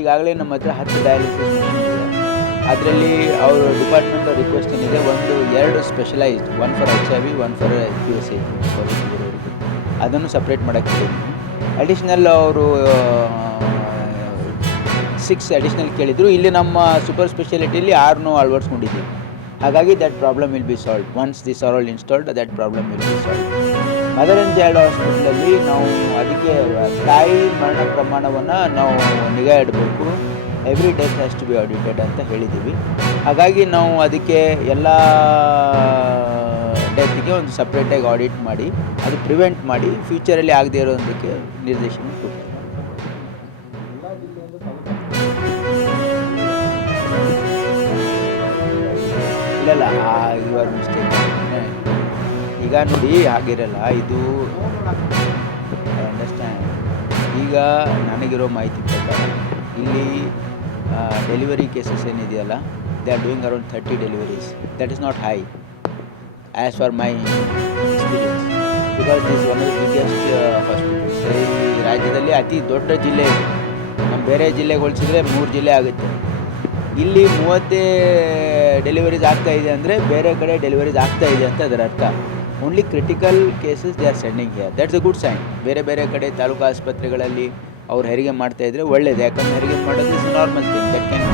ಈಗಾಗಲೇ ನಮ್ಮ ಹತ್ರ 10 ಡಯಾಲಿಸಿಸ್ ಮಿಷನ್ ಇದೆ. ಅದರಲ್ಲಿ ಅವರು ಡಿಪಾರ್ಟ್ಮೆಂಟ್ ರಿಕ್ವೆಸ್ಟ್ ಏನಿದೆ, 2 specialised, 1 for HIV, 1 for PSA ಅದನ್ನು ಸಪ್ರೇಟ್ ಮಾಡೋಕ್ಕೆ ಹೇಳಿದ್ದೀನಿ. ಅಡಿಷ್ನಲ್ ಅವರು 6 ಅಡಿಷ್ನಲ್ ಕೇಳಿದರು. ಇಲ್ಲಿ ನಮ್ಮ ಸೂಪರ್ ಸ್ಪೆಷಾಲಿಟಿಯಲ್ಲಿ 6 ಅಳವಡಿಸ್ಕೊಂಡಿದ್ದೀವಿ. ಹಾಗಾಗಿ that problem will be solve. Once this are all installed, that problem will be solve. Mother and child ಹಾಸ್ಪಿಟಲಲ್ಲಿ ನಾವು ಅದಕ್ಕೆ ತಾಯಿ ಮರಣ ಪ್ರಮಾಣವನ್ನು ನಾವು ನಿಗಾ ಇಡಬೇಕು. Every death has to be audited ಅಂತ ಹೇಳಿದ್ದೀವಿ. ಹಾಗಾಗಿ ನಾವು ಅದಕ್ಕೆ ಎಲ್ಲ ಡೆತ್ಗೆ ಒಂದು ಸಪ್ರೇಟಾಗಿ ಆಡಿಟ್ ಮಾಡಿ ಅದು ಪ್ರಿವೆಂಟ್ ಮಾಡಿ ಫ್ಯೂಚರಲ್ಲಿ ಆಗದೇ ಇರೋದಕ್ಕೆ ನಿರ್ದೇಶನ ಕೊಡ್ತೀವಿ. ಇಲ್ಲ ಇವಾಗ ಮಿಸ್ಟೇಕ್. ಈಗ ನೋಡಿ ಹಾಗಿರಲ್ಲ, ಇದು ಅಂಡರ್ಸ್ಟ್ಯಾಂಡ್. ಈಗ ನನಗಿರೋ ಮಾಹಿತಿ ಪ್ರಕಾರ ಇಲ್ಲಿ ಡೆಲಿವರಿ ಕೇಸಸ್ ಏನಿದೆಯಲ್ಲ, they are doing around 30 deliveries. That is not high as for my experience, because this one of the biggest hospitals. ಈ ರಾಜ್ಯದಲ್ಲಿ ಅತಿ ದೊಡ್ಡ ಜಿಲ್ಲೆ. ನಮ್ಮ ಬೇರೆ ಜಿಲ್ಲೆಗೆ ಹೋಲಿಸಿದ್ರೆ 3 ಜಿಲ್ಲೆ ಆಗುತ್ತೆ. ಇಲ್ಲಿ 30 ಡೆಲಿವರೀಸ್ ಆಗ್ತಾಯಿದೆ ಅಂದರೆ ಬೇರೆ ಕಡೆ ಡೆಲಿವರೀಸ್ ಆಗ್ತಾಯಿದೆ ಅಂತ ಅದರ ಅರ್ಥ. Only critical cases they are sending here. That's a good sign. ಬೇರೆ ಬೇರೆ ಕಡೆ ತಾಲೂಕು ಆಸ್ಪತ್ರೆಗಳಲ್ಲಿ ಅವ್ರು ಹೆರಿಗೆ ಮಾಡ್ತಾಯಿದ್ರೆ ಒಳ್ಳೆಯದು. ಯಾಕಂದರೆ ಹೆರಿಗೆ ಮಾಡೋದು is normal thing that can